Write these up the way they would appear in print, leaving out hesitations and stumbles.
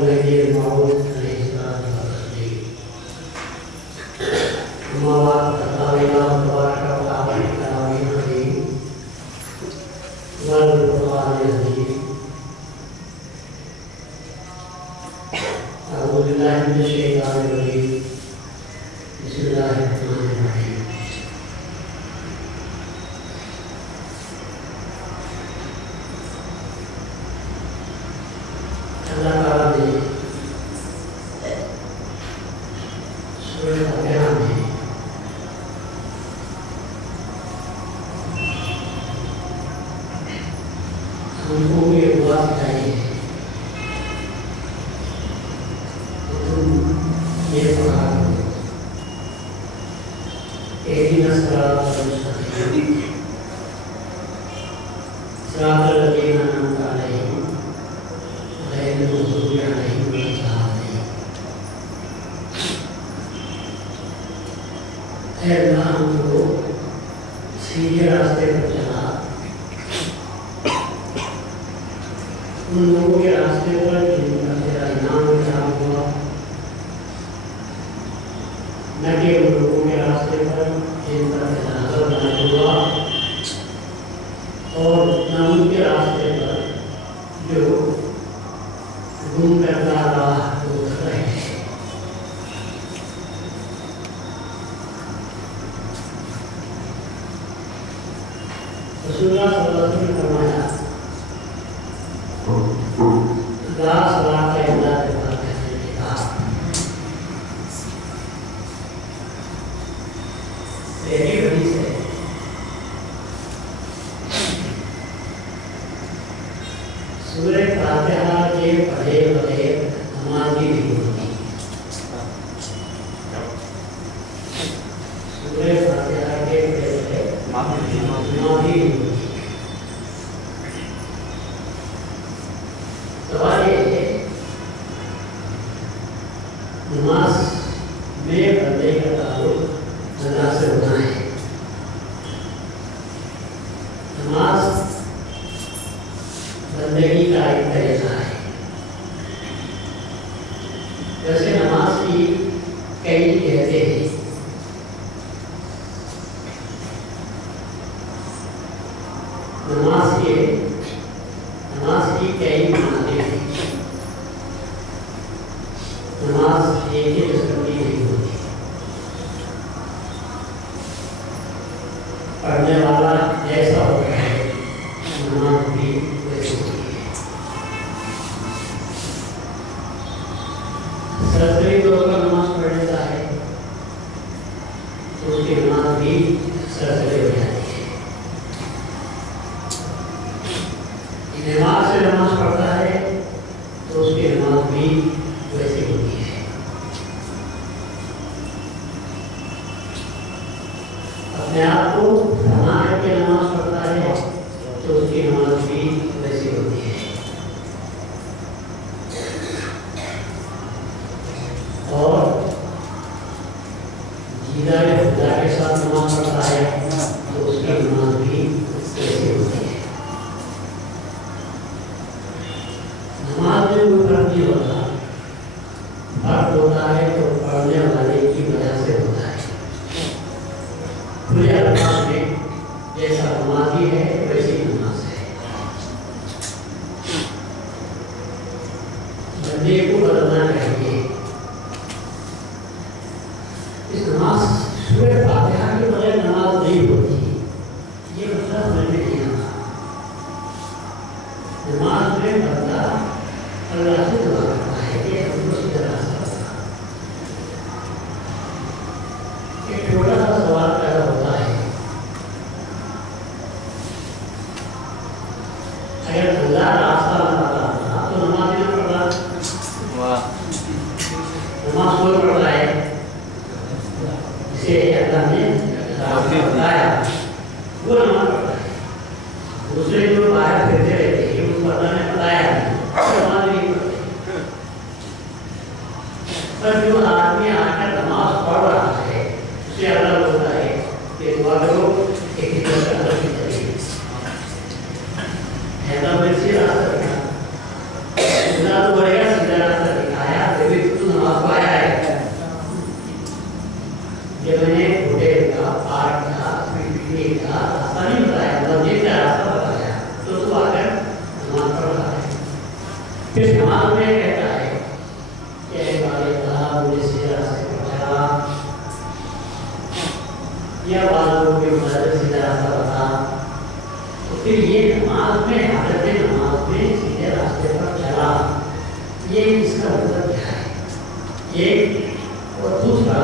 النبي المعروف عليه الصلاة والسلام. أما بعد فقال الله تبارك وتعالى في كلامه الكريم والقرآن العظيم. أعوذ بالله من الشيطان الرجيم. بسم الله الرحمن الرحيم. اللہ تعالیٰ نے سورۃ فاتحہ میں ہم کو یہ دعا سکھائی ہے کہ تم یہ پڑھا کرو اہدنا الصراط المستقیم صراط الذین انعمت علیہم غیر المغضوب علیہم ولا الضالین. اے اللہ ہم کو سیدھے راستے پر چلا، ان لوگوں کے راستے پر جن کا تیرا انعام انعام ہوا، نہ کہ ان لوگوں کے راستے پر جن کا تیرا عذاب نازل ہوا، اور نہ ان کے راستے پر جو گم کرتا راہ روک رہے ہیں. رسول اللہ صلی اللہ علیہ وسلم نے فرمایا لا صلاۃ الا بفاتحۃ الکتاب. پہلی حدیث ہے سورہ فاتحہ کے پڑھے بغیر نماز بھی نہیں ہوتی. سورہ فاتحہ کے پڑھے بغیر نماز بھی نہیں ہوتی. سوال یہ ہے نماز میں بندے کا تعلق اللہ سے ہونا ہے. نماز بندگی کا ایک طریقہ ہے. ویسے نماز کی کئی کہتے ہیں. نماز کی کئی معنی ہیں. نماز ایک ہی قسم کی نہیں ہوتی. پڑھنے والا جیسا ہوتا ہے نماز بھی ویسی ہوتی ہے. سرسری طور پر نماز پڑھ لیتا ہے تو اس کی نماز بھی سرسری ہو جاتی ہے. نماز سے نماز پڑھتا ہے تو اس کی نماز بھی ویسی ہوتی ہے. اپنے آپ کو بنا کر کے نماز پڑھتا ہے تو اس کی نماز بھی ویسی ہوتی ہے. اور دیدار خدا کے ساتھ نماز پڑھتا ہے تو اس کی نماز بھی ویسی ہوتی ہے. نماز میں کوئی فرق نہیں ہوتا. فرق ہوتا ہے تو پڑھنے والے کی وجہ سے ہوتا ہے. کھلے الفاظ میں جیسا نمازی ہے ویسی نماز ہے. بندے کو بدلنا چاہیے. اس نماز سورہ فاتحہ کے بغیر نماز نہیں ہوتی. یہ مسئلہ سمجھ میں نہیں آتا. نماز میں بندہ اللہ سے دعا کرتا ہے کہ ہم کو سیدھا راستہ بتا. ایک چھوٹا سا سوال پیدا ہوتا ہے. اگر اللہ راستہ بتاتا ہوتا تو نماز نہیں پڑھتا. نماز کوئی پڑھتا ہے جسے اللہ نے راستہ بتایا وہ نماز پڑھتا ہے. دوسرے جو باہر پھرتے رہتے ہیں اس کو اللہ نے بتایا نماز نہیں پڑھتے. پر جو آدمی آ کر نماز پڑھ رہا ہے اسے اللہ بولتا ہے کہ دعا کرو ایک ہی طرح اللہ کی طریقے ایسا ویسے راستہ سیدھا تو بڑھے گا, سیدھا راستہ फिर ये नमाज में हालत नमाज में सीधे रास्ते पर चला, ये इसका मतलब क्या है? ये और दूसरा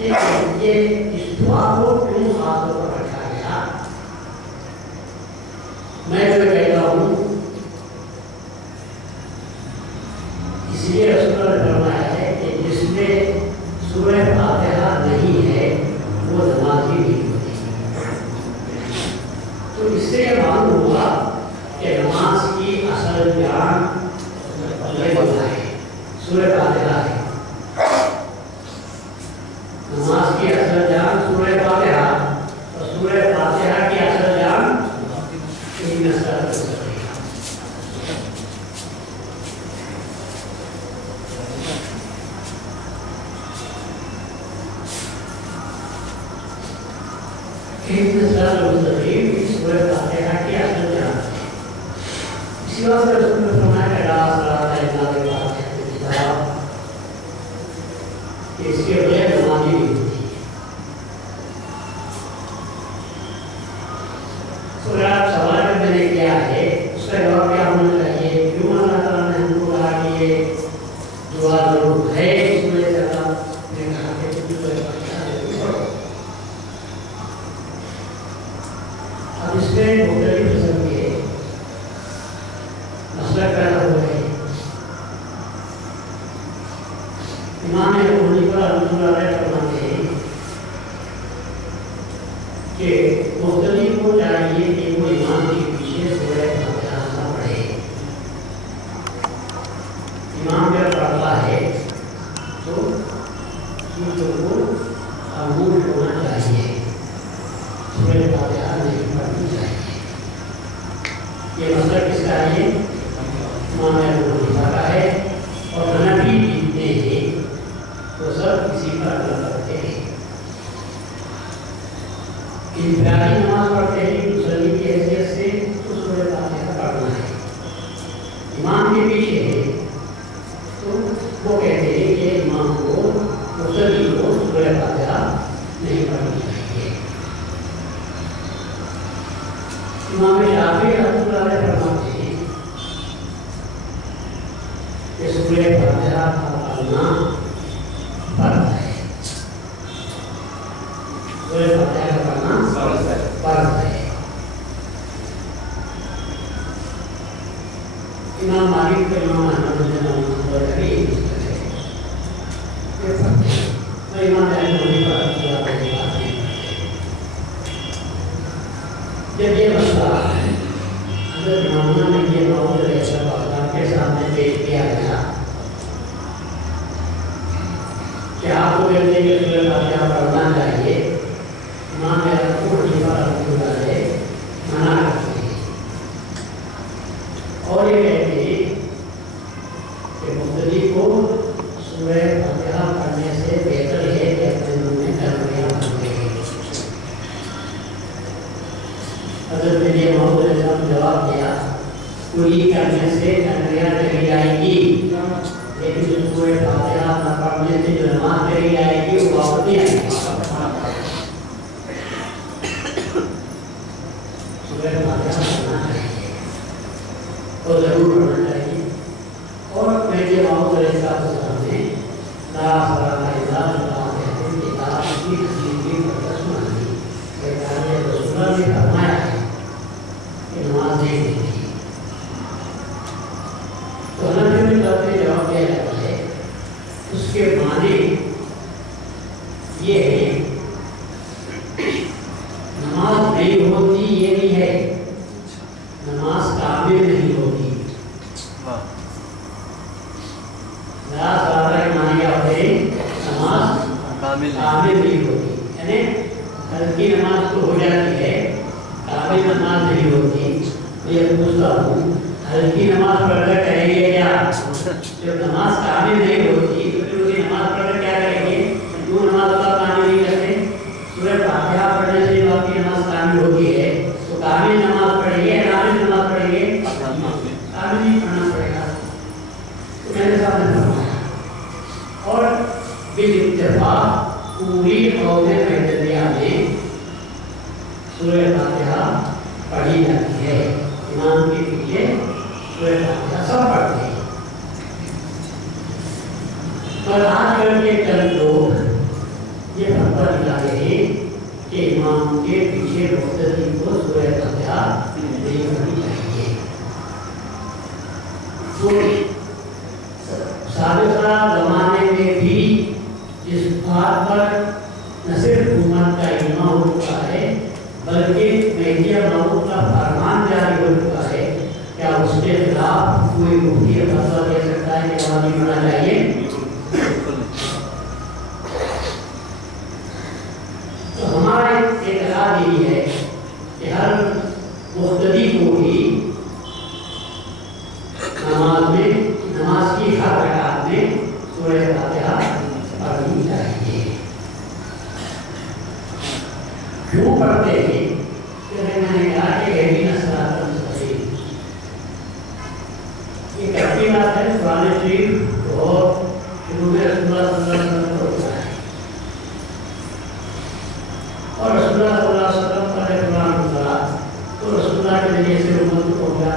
ये इस दुआ को क्यों हाथों पर रखा गया? मैं जो कहता हूँ इसलिए रसूल ने फरमाया है कि जिसमें सूरह फातिहा नहीं है वो नमाज ही नहीं होती। तो इससे यह मालूम हुआ कि नमाज की असल जान ये होता है सूरह फातिहा है। नमाज की असल जान सूरह फातिहा और सूरह फातिहा की असल जान इन नस्ल इसके बगैर नमाज नहीं होती। सवाल मैंने किया है उसका जवाब क्या होना चाहिए? क्यों अल्लाह ताला ने हमको कहा कि ये दुआ जरूर है? इसमें ज़्यादा मैं कहा अब इसमें मुख्तलिफ किस्म के मसला पैदा हो रहे हैं। इमाम अबू हनीफा रहमतुल्लाह अलैह फरमाते हैं कि मुख्तलिफ को चाहिए कि वो इमाम के पीछे सूरह फातिहा ना पढ़े। इमाम जब पढ़ता है तो चीज़ों को खामोश होना चाहिए, सूरह फातिहा नहीं पढ़नी चाहिए। ये मसला किसका है? इमाम अबू हनीफा का है। और हनफी जितने हैं तो सब किसी पर अमल करते हैं। इब्राहिम नमाज पढ़ते हैं मुसल्ली की हैसियत से तो सूरह फातिहा पढ़ना है। इमाम के पीछे है तो वो कहते हैं कि इमाम को मुसल्ली को सूरह फातिहा नहीं पढ़नी चाहिए। इमाम शाफी रहमतुल्लाह अलैह फरमाते हैं कि सूरह फातिहा का पढ़ना फर्ज है। सूरह फातिहा का पढ़ना फर्ज है। इमाम मालिक के इमाम अहमद बिन हंबल का भी मुस्तक है ये फर्ज है। तो इमाम अबू हनीफा रहमतुल्लाह अलैह की बात नहीं करते। जब ये मसला हज़रत इमाम ने ये मौजूद अलैहिस्सलाम के सामने पेश किया गया कि आपको कहते हैं कि सूरह फातिहा पढ़ना चाहिए, इमाम अबू हनीफा रहमतुल्लाह अलैह मना करते हैं और ये कहते हैं कि मुक़्तदी को सूरह फातिहा पढ़ने से बेहतर है कि अपने मुँह में तलबियाँ पढ़ते हैं। हज़रत ने मौजूद अलैहिस्सलाम जवाब दिया, पूरी करने से तलबियाँ चली जाएगी, लेकिन जो सूरह फातिहा न पढ़ने से जो नमाज चली जाएगी वो वापस नहीं आएगी। सूरह फातिहा पढ़ना चाहिए और ज़रूर पढ़ना चाहिए। और मेरे मौजूद अलैहिस्सलाम ने ला सलाता इल्ला बिल्लाह कहते हैं कि ला की हदीस की सुनाई कि रसूलुल्लाह ने फरमाया है कि नमाज नहीं होती। तो हनफी में जवाब दिया जाता है उसके माने ये है नमाज नहीं होती ये नहीं है, नमाज काबिल नहीं होती। माने क्या होते हैं? नमाज काबिल नहीं होती, यानी हल्की नमाज तो हो जाती है, काबिल नमाज नहीं होती। मैं पूछता हूँ हल्की नमाज पढ़कर करेंगे क्या? जब नमाज काबिल नहीं होती तो फिर उसी नमाज पढ़कर क्या करेंगे? जो नमाज का काबिल नहीं करते, सूरह फातिहा पढ़ने से आपकी नमाज काबिल होती है तो काबिल नमाज पढ़ेंगे, काबिल नमाज पढ़ेंगे, काबिल नहीं पढ़ना पड़ेगा। तो मेरे सामने फरमाया और बिल-इत्तिफाक पूरी कौम-ए-महमदिया में सूरह फातिहा पढ़ी जाती है। इमाम के पीछे सूरह फातिहा सब पढ़ते हैं। पर आजकल के चंद लोग ये फतवा निकाले हैं कि इमाम के पीछे मुक्तदी को सूरह फातिहा नहीं पढ़नी चाहिए। तो साबिक़ा ज़माने में भी इस बात पर न सिर्फ उम्मत का इज्मा हो चुका है, बल्कि मेहदी मौद का फरमान जारी हो चुका है। क्या उसके खिलाफ कोई मुफ्ती फतवा दे सकता है कि नमाज़ नहीं पढ़ना चाहिए? तो हमारा एतक़ाद यही है कि हर मुक़्तदी को भी नमाज की हर रकात में सूरह फातिहा पढ़नी चाहिए। क्यों पढ़ते हैं? मैंने कहा कि इहदीना सिरातल मुस्तक़ीम, ये कच्ची बात है। कुरान शरीफ और शुरू में रसूलुल्लाह सल्लल्लाहु अलैहि वसल्लम को होता है और रसूलुल्लाह सल्लल्लाहु अलैहि वसल्लम पर कुरान उतरा तो रसूलुल्लाह के जरिए से उम्मत को पहुंचा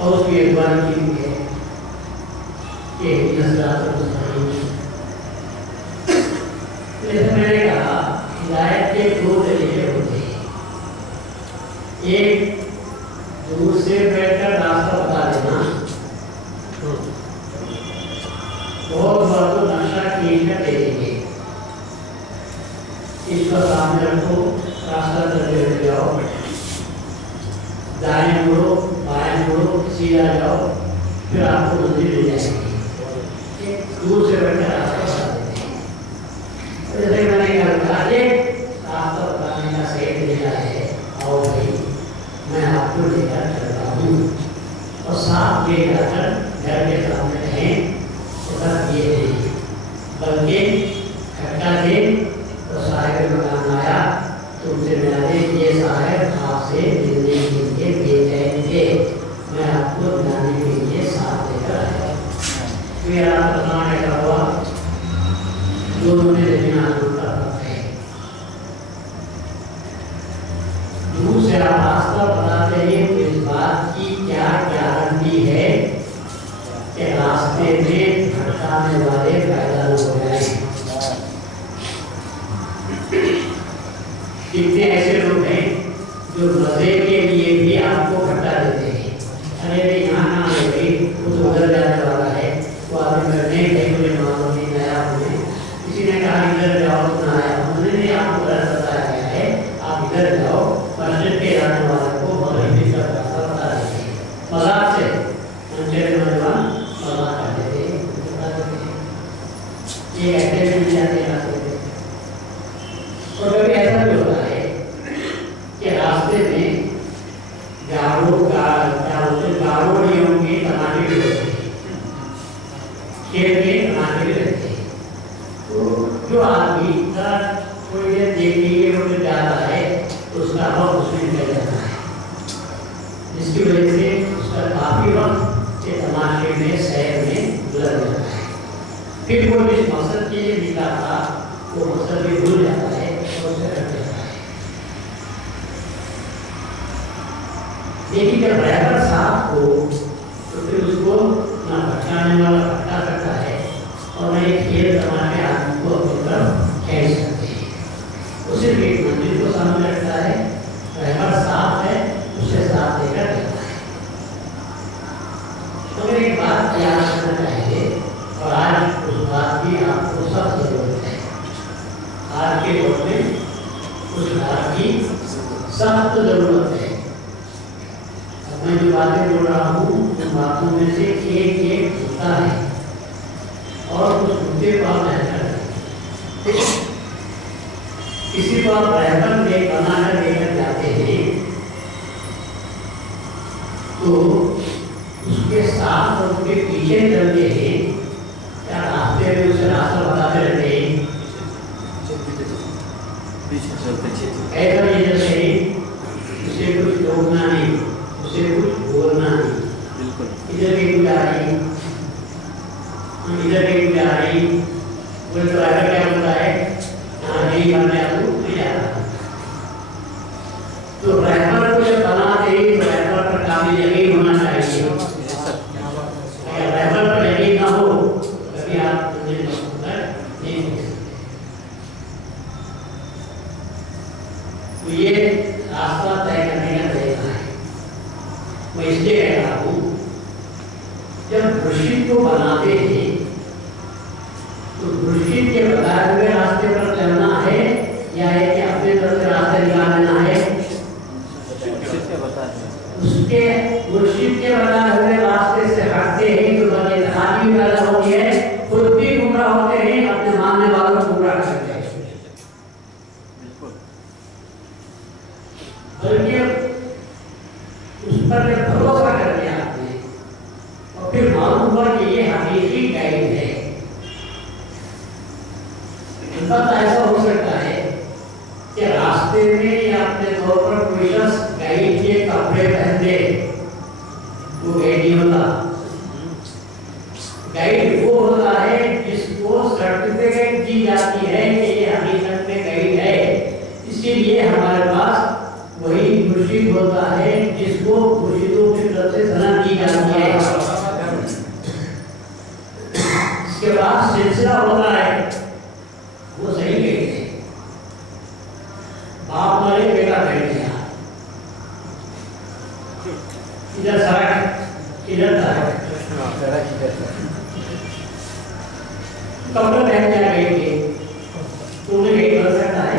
और उसकी अगवाई की हुई है कि इहदीना सिरातल मुस्तक़ीम। जैसे मैंने कहा, हिदायत के दो तरीके होते हैं। एक दूर से बैठकर रास्ता बता देना, बहुत बार तो नक्शा खींचकर दे देंगे, इसका सामने रखो, रास्ता चलते हुए जाओ, दाएं मुड़ो बाएं मुड़ो सीधा जाओ, फिर आपको मंदिर मिल जाएगी। दूर से बैठकर रास्ता बता देते हैं। जैसे मैंने कहा, रास्ता बताने का सही तरीका है, आओ भाई मैं आपको लेकर चलता हूँ, और साथ ले जाकर घर के सामने रहें। बस ये नहीं, बल्कि खट्टा दे तो साहिब मकान आया तुमसे मिला दे, ये साहिब आपसे मिलने के लिए बेचैन थे, मैं आपको मिलाने के लिए साथ लेकर आया। फिर आप बताने का हुआ, दोनों ने लेना होता है। दूर से आप रास्ता बताते हैं तो इस बात की क्या गारंटी है कि रास्ते में भटकाने वाले पैदा न हो जाए? कितने ऐसे लोग हैं जो मजे के लिए भी आपको भटका देते हैं। अरे भाई यहाँ ना आए भाई, वो तो उधर जाने वाला है, वो आदमी करने भाई मुझे मालूम नहीं नया होने, किसी ने कहा इधर जाओ तो ना आया, उन्होंने आपको गलत बताया गया है, आप इधर जाओ। मस्जिद के जाने वाले को मगरिबी का रास्ता बता देते हैं, मजाक से उनके नौजवान मजाक कर देते हैं, ये ऐसे मिल जाते हैं रास्ते में। और कभी ऐसा भी होता है कि रास्ते में गाड़ियों के तमाशे भी होते हैं, खेल के तमाशे भी रहते हैं। तो जो आदमी थोड़ी देर देखने के लिए जाता है तो उसका वक्त उसमें निकल जाता है, जिसकी वजह से उसका काफी वक्त के तमाशे में सैर में गुजर जाता है। फिर वो जिस मकसद के लिए निकला था वो मकसद भी भूल जाता है और उसे हट जाता है। लेकिन जब ड्राइवर साथ हो तो फिर उसको ना भटकाने वाला भटका सकता है और न एक खेल तमाशे आदमी को अपनी तरफ खींच सकते हैं। वो सिर्फ एक मंदिर को सामने रखता है, ड्राइवर साथ है, उसे साथ लेकर चलता है। तो मेरी एक बात याद रखना चाहिए, और आज उस बात की आपको सख्त जरूरत है। आज के दौर में उस बात की सख्त जरूरत है। अब मैं जो बातें बोल रहा हूँ उन बातों में से एक होता है और उस मुद्दे को आप किसी को आप रहबर बनाकर लेकर जाते हैं तो उसके साथ और उसके पीछे चलते हैं, क्या रास्ते में उसे रास्ता बताते रहते हैं? ऐसा नहीं जैसे उसे कुछ रोकना नहीं, उसे कुछ बोलना नहीं, इधर की जा रही इधर की जा रही, वो ड्राइवर क्या होता है नहीं करने आपको नहीं आ रहा, मैं इसलिए कह रहा हूँ, जब मुर्शिद को बनाते हैं तो मुर्शिद के बताए हुए रास्ते पर चलना है या है कि अपने तरफ से रास्ते निकाल लेना है? उसके मुर्शिद के बताए हुए रास्ते से हटते हैं तो बदइत्तेफाकी भी पैदा होती है, खुद भी गुमराह होते हैं, अपने मानने वालों को गुमराह करते हैं। बल्कि उस पर जब भरोसा कर लिया आपने और फिर मालूम हुआ कि ये हकीकी गाइड है, ऐसा हो सकता है कि रास्ते में या अपने तौर पर कोई शख्स गाइड के कपड़े पहनते, वो गाइड नहीं होता। गाइड वो होता है जिसको सर्टिफिकेट दी जाती है कि ये हकीकत में गाइड है, इसीलिए हमारे पास वही मुर्शिद होता है जिसको मुर्शिदों की तरफ से सनद दी जाती है। इसके बाद सिलसिला होता है, वो सही गाइड है। बाप वाले बेटा बैठ गया, इधर सड़क इधर सड़क, कपड़े पहन के गाइड के तुमने गाइड बन सकता है?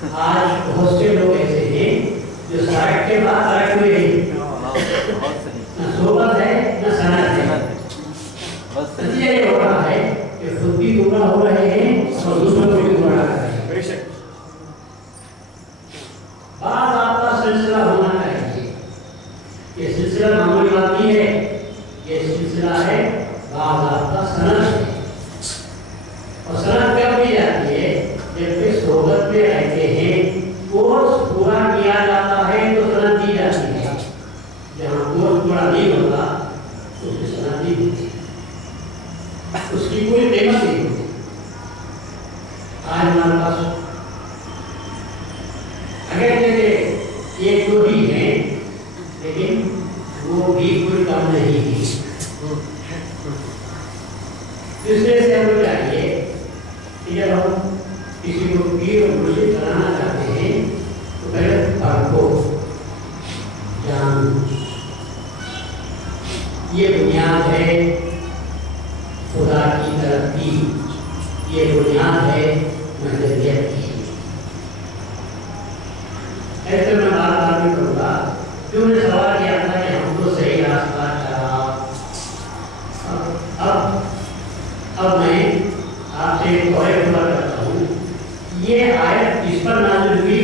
आज बहुत से लोग ऐसे हैं जो सड़क के बाद सड़क में हैं, न सोबत है न सनद है। नतीजा ये हो रहा है कि खुद भी गुमराह हो रहे हैं और दूसरों को भी गुमराह कर रहे हैं। बात आपका सिलसिला होना चाहिए, ये सिलसिला मामूली बात नहीं है, ये सिलसिला है बात आपका सनद है। और सनद कब दी जाती है? जब वे सोबत में रहते हैं, कोर्स पूरा किया जाता है तो सनद दी जाती है। जहाँ कोर्स पूरा नहीं होता तो उसकी सनद नहीं होती, उसकी कोई कीमत नहीं होती। आज हमारे पास अगर एक दो ही है, लेकिन वो भी कोई कम नहीं है। इसलिए से हमें चाहिए कि जब हम किसी को पीर और मुर्शिद बनाना चाहते हैं तो पहले पढ़ो, जान, ये बुनियाद है खुदा की तरफ की, ये बुनियाद है महजरियत की। ऐसे मैं बार बार भी करूँगा, जो मैंने सवाल किया था कि हमको सही रास्ता चला। अब मैं आपसे एक और पूरा करता हूँ, ये आयत किस पर नाज़िल हुई?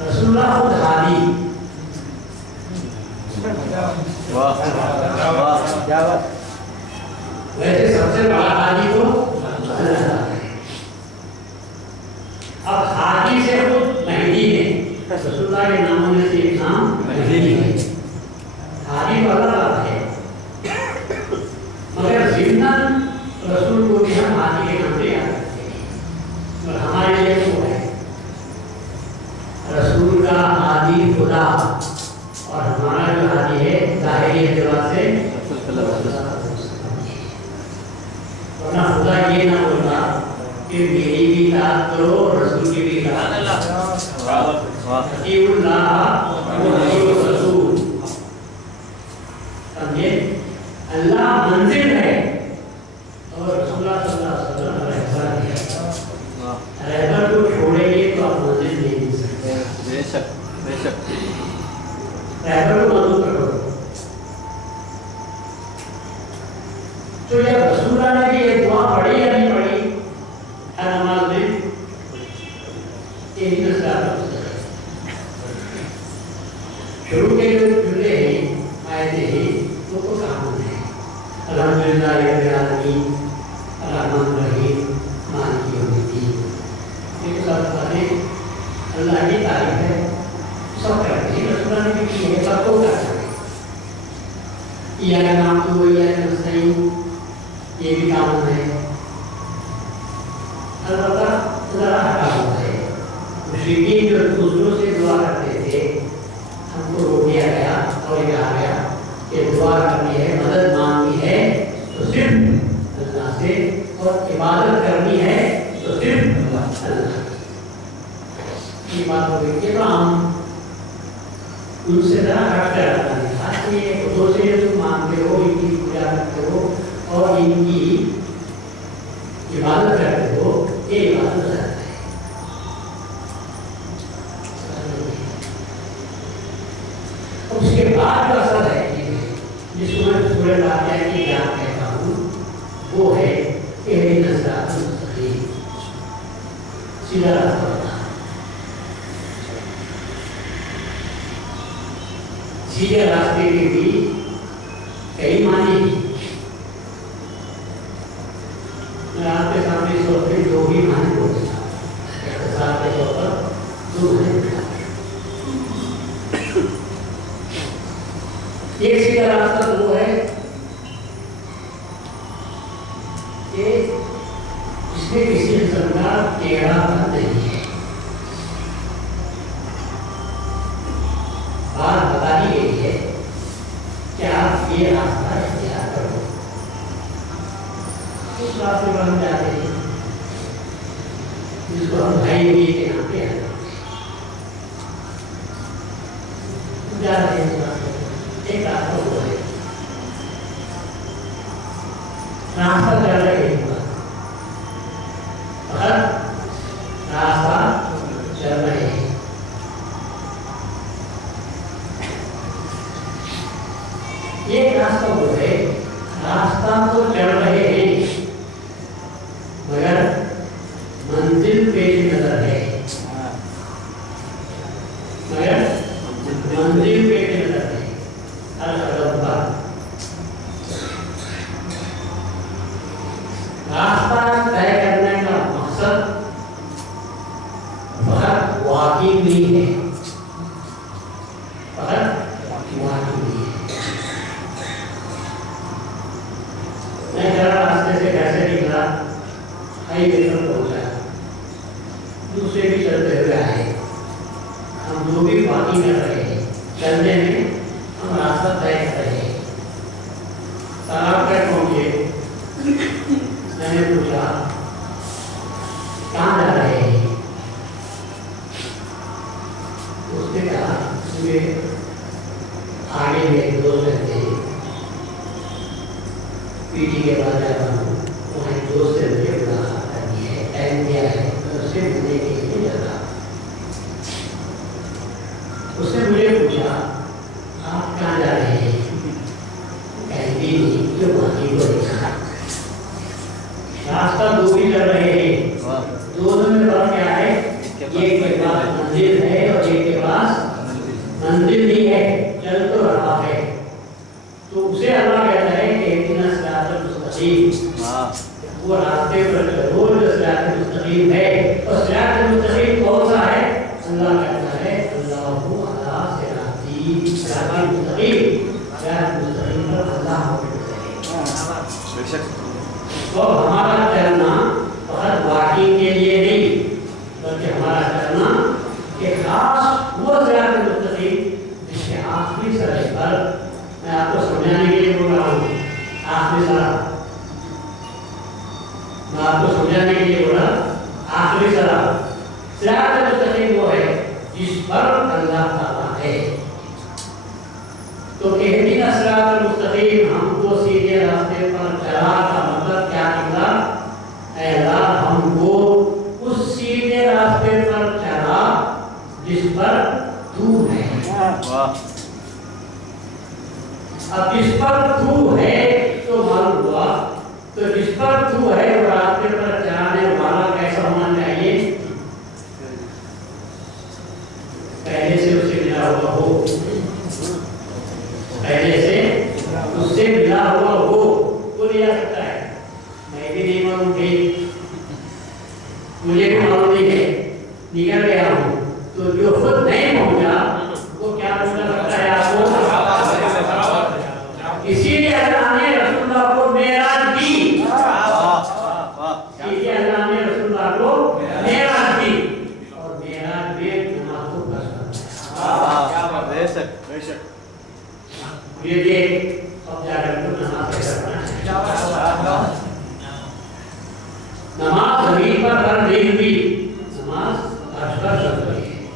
रसूलुल्लाह खुद हादी। वाह वाह क्या बात। वैसे सबसे बड़ा हादी तो अब हादी से खुद महदी है, रसूलुल्लाह के नामों में से एक नाम महदी है। हादी तो अलग बात है, मगर ज़िम्मन रसूल को भी हम हादी के नाम से याद करते हैं। और हमारे लिए वो है रसूल का हादी खुदा, और हमारा जो हादी है ज़ाहिरी एतबार से वरना खुदा ये ना बोलता कि मेरी भी इताअत करो, रसूल की भी इताअत करो। समझे? अल्लाह मंजिल है और रसूलुल्लाह सल्लल्लाहु अलैहि वसल्लम रहबर है। रहबर को छोड़ेंगे तो आप मंजिल नहीं मिल सकते। बेशक बेशक रहबर को मजबूत करो। तो जब रसूलुल्लाह ने भी ये दुआ पढ़ी या नहीं पढ़ी हर नमाज में, एक शुरू के जो जुमले हैं आयते हैं वो तो काम है। अल्हम्दुलिल्लाह रब्बिल आलमीन अर्रहमान अर्रहीम मालिक यौमिद्दीन, ये सब बातें अल्लाह की तारीफ है, सब करते हैं। रसूलुल्लाह ने भी की है, सबको करते हैं। इय्याका नअबुदु व इय्याका नस्तईन, ये भी काम है। अलबत्ता ज़रा हटा हुआ है, मुशरिकीन जो दूसरों से दुआ करते थे हमको रोक दिया गया और ये कहा गया कि दुआ करनी है, मदद मांगनी है तो सिर्फ अल्लाह से, और इबादत करनी है तो सिर्फ अल्लाह। ये बात हो गई कि तो हम उनसे जरा हट कर आता है ताकि वो से तुम मानते हो इनकी पूजा करते हो और इनकी इबादत करते हो ये इबादत करते हैं उसके बाद जो असर है जिसको मैं थोड़े बात की ज्ञान कहता हूँ वो है सीधा रास्ता होता है सीधे रास्ते के भी कई मानी मैं आपके सामने सोचते दो भी माने बोलता के तौर पर दो माने एक सीधा रास्ता वो है कि इसमें किसी किस्म का टेढ़ापन नहीं है बात बता दी गई है कि आप ये रास्ता इख्तियार करो उस रास्ते पर हम जाते हैं जिसको हम भाई भी के नाम पे जा रहे हैं एक रास्ता वो है रास्ता चल रहे हैं रास्ता चल रहे हैं ये रास्ता वो है रास्ता तो चल रहे हैं मगर मंजिल पे नजर है मगर मंजिल पे नजर है हर कदम पर रास्ता तय करने का मकसद बहुत वाकिफ नहीं है बहुत वाकिफ नहीं है मैं जरा रास्ते से घर से निकला हाईवे पर पहुंचा दूसरे भी चलते हुए आए हम जो भी वाकिफ कर रहे हैं चलने में हम रास्ता तय कर रहे हैं तालाब तक पहुंचे मैंने पूछा कहाँ जा रहे हैं उसने कहा मुझे आगे में दोस्त रहते हैं पीटी के बाद जा रहा हूँ वहाँ दोस्त से मुझे मुलाकात करनी है टाइम दिया है तो उससे मिलने के लिए जा रहा उसने मुझे पूछा आप कहाँ जा रहे हैं कहती नहीं जो बाकी को देखा रास्ता दो भी चल रहे हैं दोनों में फर्क क्या है एक के पास मंदिर है और एक के पास मंदिर नहीं है चल तो रहा है तो उसे अल्लाह कहता है कि इतना सिरातुल मुस्तकीम वो रास्ते पर चलो जो सिरातुल मुस्तकीम है और सिरातुल मुस्तकीम कौन सा है अल्लाह कहता है अल्लाहु अला सिरातुल मुस्तकीम पर अल्लाह बेशक तो हमारा चलना बहुत वाकिफ के लिए नहीं बल्कि हमारा चलना एक खास वो सिरातुल मुस्तकीम जिसके आखिरी सर पर मैं आपको समझाने के लिए बोल रहा हूँ आखिरी सर मैं आपको समझाने के लिए बोला आखिरी सर सिरातुल मुस्तकीम वो है जिस पर अल्लाह ताला है तो इहदिना सिरातुल मुस्तकीम हमको सीधे रास्ते पर चला का मतलब क्या निकला ऐ अल्लाह हमको उस सीधे रास्ते पर चला जिस पर तू है अब जिस पर तू है तो मालूम हुआ तो जिस पर तू है वो रास्ते पर चलाने वाला कैसा होना चाहिए पहले से उसे मिला हुआ हो पहले से उससे मिला हुआ हो वो ले आ सकता है मैं भी नहीं मालूम थी मुझे भी मालूम नहीं है निकल गया हूँ तो जो खुद नहीं पहुंचा वो क्या पूछना सकता है आपको इसीलिए अल्लाह ने रसूलुल्लाह को मेराज दी इसीलिए अल्लाह ने रसूलुल्लाह को मेराज दी और मेराज में नमाज को पढ़ना बेशक बेशक ये देख अब जाकर तो नमाज करना नमाज जमीन पर कर दी हुई नमाज अर्श पर चल रही है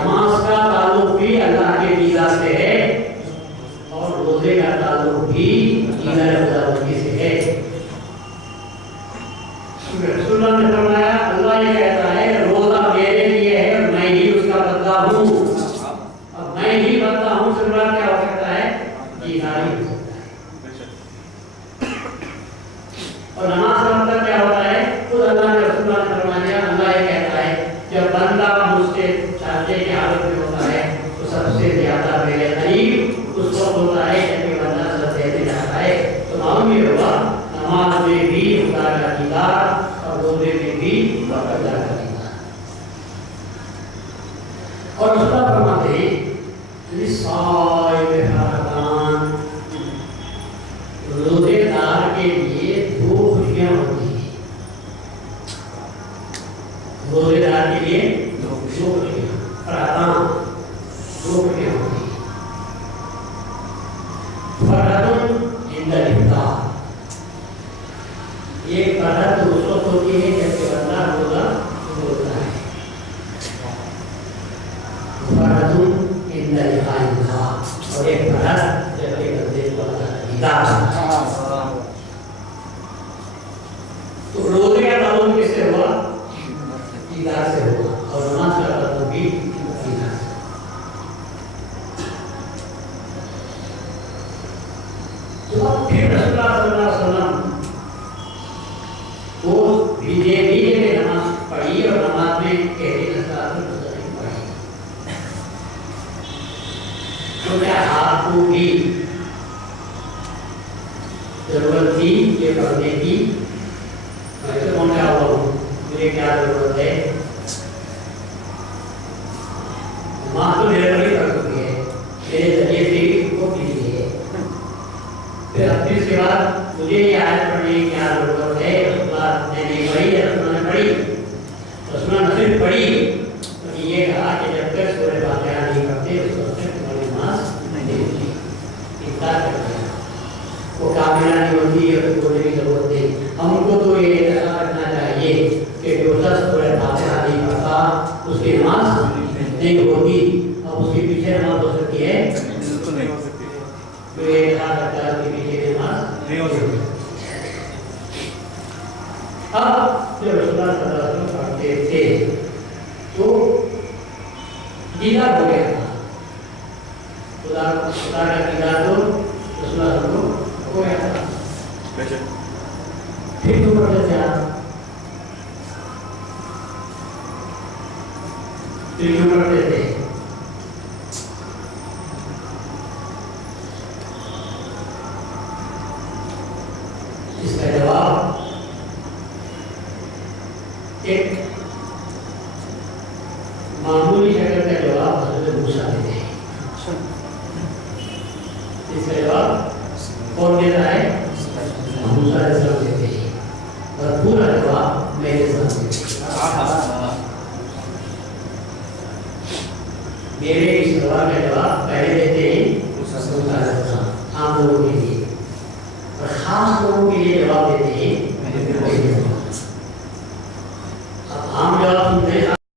नमाज का ताल्लुक भी अल्लाह के दीदार से है और रोजे का ताल्लुक भी दीदार खुदावंदी से है। रसूलुल्लाह ने फरमाया, अल्लाह ये कहता है रोजा मेरे लिए है, मैं ही उसका बंदा हूँ। अब मैं ही बंदा हूँ से क्या हो सकता है? दीदार ही हो सकता है। और नमाज का मतलब क्या होता है? खुद अल्लाह ने रसूलुल्लाह ने फरमाया, अल्लाह ये कहता है जब बंदा मुझसे चाहते की हालत में होता है तो सबसे ज्यादा मेरे करीब उस वक्त होता है जब बंदा सब देने जाता है। तो मालूम ये हुआ नमाज में भी खुदा का दीदार और रोजे में भी खुदा का दीदार। और खुदा फरमाते हैं रोजेदार के लिए दो खुशियां होती हैं। रोजेदार के लिए दो खुशियां होती हैं। फरहतुन इंदल इफ्तार, एक फरहत उस वक्त होती है जब बंदा रोजा खोलता है। फरहतुन इंदल इकाम, और एक फरहत जब बंदे को दीदार। तो रोजे का ताल्लुक किससे हुआ? दीदार से हुआ। और नमाज का ताल्लुक भी दीदार से। तो फिर रसूलुल्लाह सल्लल्लाहु अलैहि वसल्लम वो धीरे धीरे नमाज पढ़ी और नमाज में कहते पढ़ी। तो क्या आपको भी जरूरत थी ये पढ़ने की? वैसे कौन क्या हुआ मुझे क्या जरूरत है? नमाज तो मेरे पर ही पढ़ चुकी है, मेरे जरिए से वो पढ़ी है। फिर इसके बाद मुझे ये आयत पढ़ने की क्या जरूरत है? उसके बाद मैंने पढ़ी, रसूलुल्लाह ने पढ़ी, रसूलुल्लाह ने सिर्फ पढ़ी तो ये कहा कि जब तक सूरह फातिहा नहीं पढ़ते उस वक्त तक तुम्हारी नमाज नहीं होती। इतना करना वो कामिला नहीं होती है, तो बोलने की जरूरत नहीं। हमको तो ये ऐसा रखना चाहिए कि जो शख्स सूरह फातिहा नहीं पढ़ता उसकी नमाज नहीं होती। अब उसके पीछे नमाज हो सकती है? बिल्कुल नहीं हो सकती। तो ये ऐसा करता है उसके पीछे नमाज नहीं हो सकती। अब जब रसूलुल्लाह सल्लल्लाहु अलैहि वसल्लम पढ़ते थे तो दीदार हो गया था। खुदा का दीदार तो रसूलुल्लाह को हो गया था। फिर क्यों पढ़ते थे आप? फिर क्यों पढ़ते थे? इसका जवाब एक मामूली शक्ल का जवाब हज़रत मूसा देते हैं। इसका जवाब कौन देता है? मूसा अलैहिस्सलाम देते हैं और पूरा जवाब मेरे सामने देते हैं। मेरे इस सवाल का जवाब